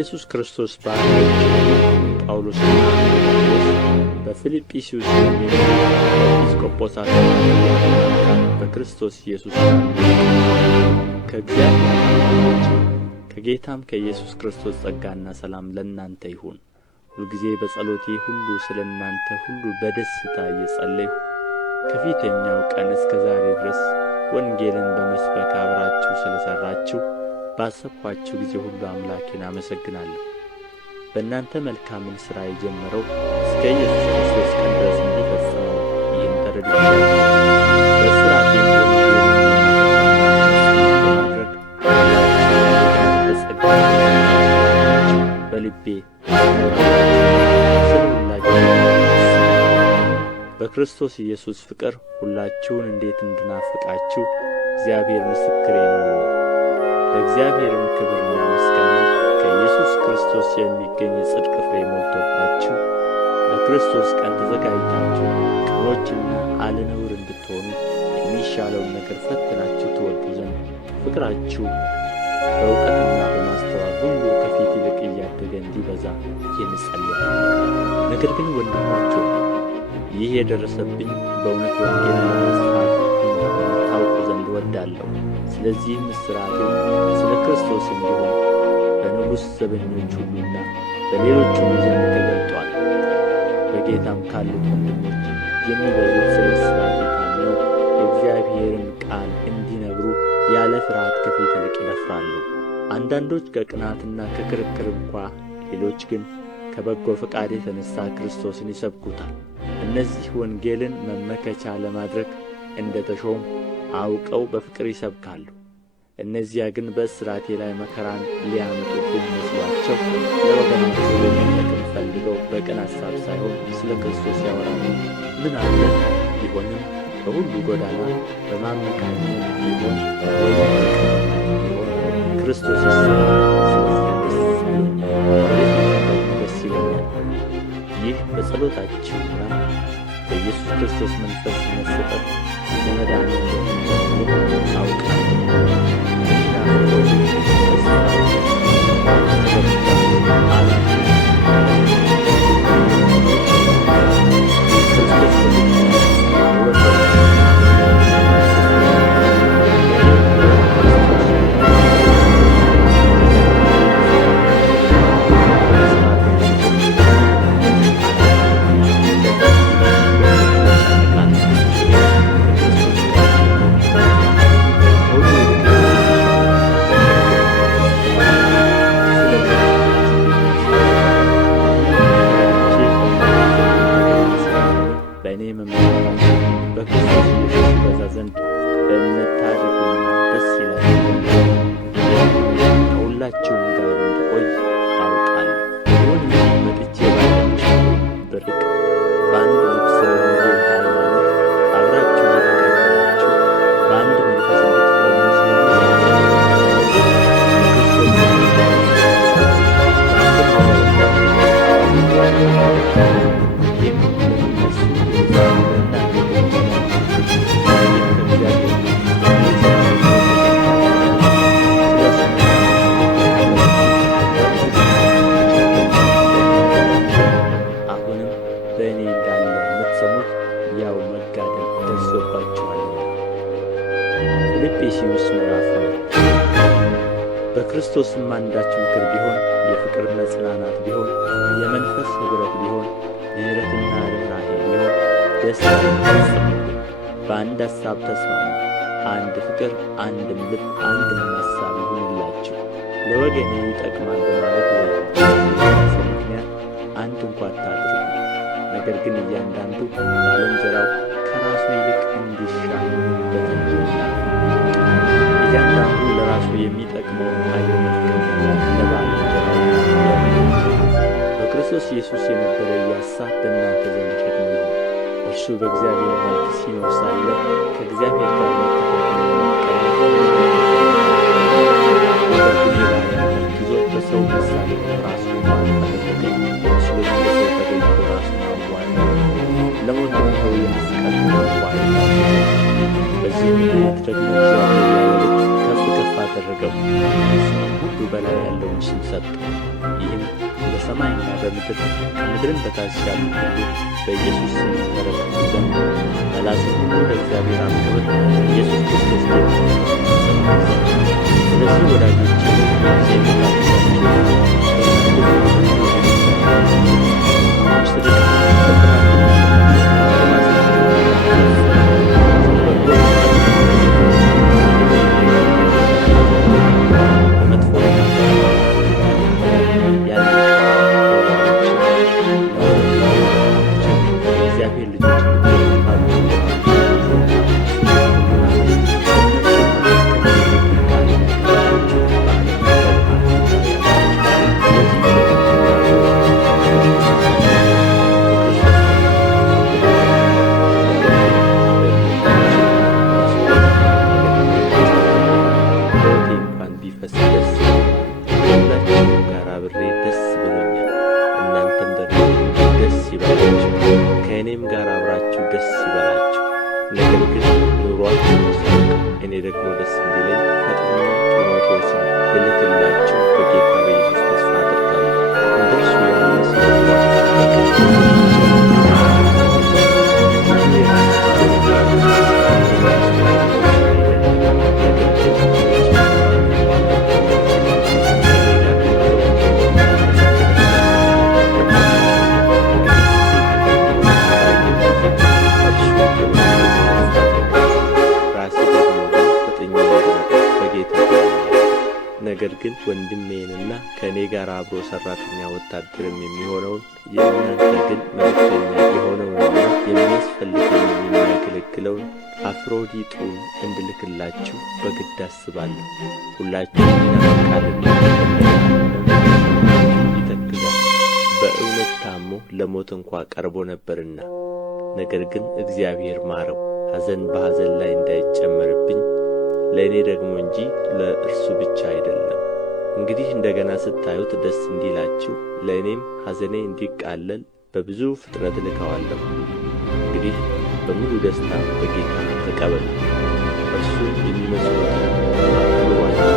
በኢየሱስ ክርስቶስ ባሪያዎች ጳውሎስና ጢሞቴዎስ በፊልጵስዩስ የሚኖሩ ኤጲስቆጶሳት በክርስቶስ ኢየሱስ ከእግዚአብሔር አባቶች ከጌታም ከኢየሱስ ክርስቶስ ጸጋና ሰላም ለእናንተ ይሁን። ሁልጊዜ በጸሎቴ ሁሉ ስለ እናንተ ሁሉ በደስታ እየጸለይሁ ከፊተኛው ቀን እስከ ዛሬ ድረስ ወንጌልን በመስበክ አብራችሁ ስለ ሠራችሁ ባሰብኋችሁ ጊዜ ሁሉ አምላኬን አመሰግናለሁ። በእናንተ መልካምን ሥራ የጀመረው እስከ ኢየሱስ ክርስቶስ ቀን ድረስ እንዲፈጽመው ይህን ተረድቻለሁ። በእስራቴም ወንጌልን በጸጋ በልቤ ስለ ሁላችሁ በክርስቶስ ኢየሱስ ፍቅር ሁላችሁን እንዴት እንድናፍቃችሁ እግዚአብሔር ምስክሬ ነውና። ለእግዚአብሔርም ክብርና ምስጋና ከኢየሱስ ክርስቶስ የሚገኝ የጽድቅ ፍሬ ሞልቶባችሁ ለክርስቶስ ቀን ተዘጋጅታችሁ ቅኖችና አለነውር እንድትሆኑ የሚሻለውን ነገር ፈትናችሁ ትወዱ ዘንድ ፍቅራችሁ በእውቀትና በማስተዋል ሁሉ ከፊት ይልቅ እያደገ እንዲበዛ ይህን እጸልያለሁ። ነገር ግን ወንድሞች ሆይ ይህ የደረሰብኝ በእውነት ወንጌልን ለማስፋት እንደሆነ ታውቁ ዘንድ እወዳለሁ። ስለዚህም እስራቴ ስለ ክርስቶስ እንዲሆን በንጉሥ ዘበኞች ሁሉና በሌሎች ሁሉ ዘንድ ተገልጦአል። በጌታም ካሉት ወንድሞች የሚበዙት ስለ እስራቴ ታምነው የእግዚአብሔርን ቃል እንዲነግሩ ያለ ፍርሃት ከፊት ይልቅ ይደፍራሉ። አንዳንዶች ከቅናትና ከክርክር እንኳ፣ ሌሎች ግን ከበጎ ፈቃድ የተነሣ ክርስቶስን ይሰብኩታል። እነዚህ ወንጌልን መመከቻ ለማድረግ እንደ ተሾሙ አውቀው በፍቅር ይሰብካሉ። እነዚያ ግን በእስራቴ ላይ መከራን ሊያመጡብኝ መስሏቸው ለወገናቸው የሚጠቅም ፈልገው በቅን አሳብ ሳይሆን ስለ ክርስቶስ ያወራሉ። ምን አለ ቢሆንም በሁሉ ጎዳና በማመካኘት ቢሆን ወይም ቢሆን ክርስቶስ ደስ ይለኛል። ይህ በጸሎታችሁና በኢየሱስ ክርስቶስ መንፈስ መሰጠት ለመዳን በእኔ መመካታችሁ በክርስቶስ ኢየሱስ ይበዛ ዘንድ በእምነት ታድጉና ደስ ይላችሁ ከሁላችሁም ጋር እንድቆይ አውቃለሁ። ይሁን እንጂ መጥቼ ባያችሁ ብርቅ በአንድ ልብስ ወንጌል ሃይማኖት አብራችሁ እየተጋደላችሁ በአንድ መንፈስ እንድትቆሙ በእኔ እንዳለ የምትሰሙት ያው መጋደል ደርሶባችኋልና። ፊልጵስዩስ ምዕራፍ 2 በክርስቶስም አንዳች ምክር ቢሆን፣ የፍቅር መጽናናት ቢሆን፣ የመንፈስ ኅብረት ቢሆን፣ ምሕረትና ርኅራኄ ቢሆን ደስታን ፈጽሙ። በአንድ ሐሳብ ተስማሙ፣ አንድ ፍቅር፣ አንድም ልብ፣ አንድም ሐሳብ ይሁንላችሁ። ለወገኔ ይጠቅማል በማለት በሰው ምክንያት አንድ እንኳ አታድርጉ። ነገር ግን እያንዳንዱ ባልንጀራው ከራሱ ይልቅ እንዲሻል በትሕትና እያንዳንዱ ለራሱ የሚጠቅመውን አይመልከት፣ ለባልንጀራው በክርስቶስ ኢየሱስ የነበረ ሐሳብ በእናንተ ዘንድ ደግሞ ይሁን። እርሱ በእግዚአብሔር መልክ ሲኖር ሳለ ከእግዚአብሔር ጋር ይዞ በሰው ምሳሌ ራሱን ባደረገ ምስሉም በሰው ተገኝቶ ራሱን አዋረደ፣ ለሞትም ነው የመስቀል ዋጋ። በዚህ ምክንያት ደግሞ እግዚአብሔር ያለ ልክ ከፍ ከፍ አደረገው፣ ከስም ሁሉ በላይ ያለውን ስም ሰጠው። በምድር ከምድርም በታች ያሉት ሁሉ በኢየሱስ ስም ይበረከቱ ዘንድ መላስም ሁሉ ለእግዚአብሔር አብ ክብር ኢየሱስ ክርስቶስ ጌታ ይሰብኩ ዘንድ። ስለዚህ ወዳጆቼ ከእኔም ጋር አብራችሁ ደስ ይበላችሁ። ነገር ግን ኑሮአችሁ ይስሐቅ፣ እኔ ደግሞ ደስ እንዲለኝ ፈጥኜ ጢሞቴዎስን ልልክላችሁ በጌታ በኢየሱስ ተስፋ አደርጋለሁ። እንደ እርሱ ያለ ነገር ግን ወንድሜንና ከእኔ ጋር አብሮ ሠራተኛ ወታደርም የሚሆነውን የእናንተ ግን መልእክተኛ የሆነውንና የሚያስፈልገውን የሚያገለግለውን አፍሮዲጡን እንድልክላችሁ በግድ አስባለሁ። ሁላችሁም ይናፍቃልና ይተክዛል፣ በእውነት ታሞ ለሞት እንኳ ቀርቦ ነበርና፣ ነገር ግን እግዚአብሔር ማረው፣ ኀዘን በኀዘን ላይ እንዳይጨመርብኝ ለእኔ ደግሞ እንጂ ለእርሱ ብቻ አይደለም። እንግዲህ እንደ ገና ስታዩት ደስ እንዲላችሁ ለእኔም ኀዘኔ እንዲቃለል በብዙ ፍጥነት እልከዋለሁ። እንግዲህ በሙሉ ደስታ በጌታ ተቀበሉ። እርሱን የሚመስሉትን አክብሩአቸው።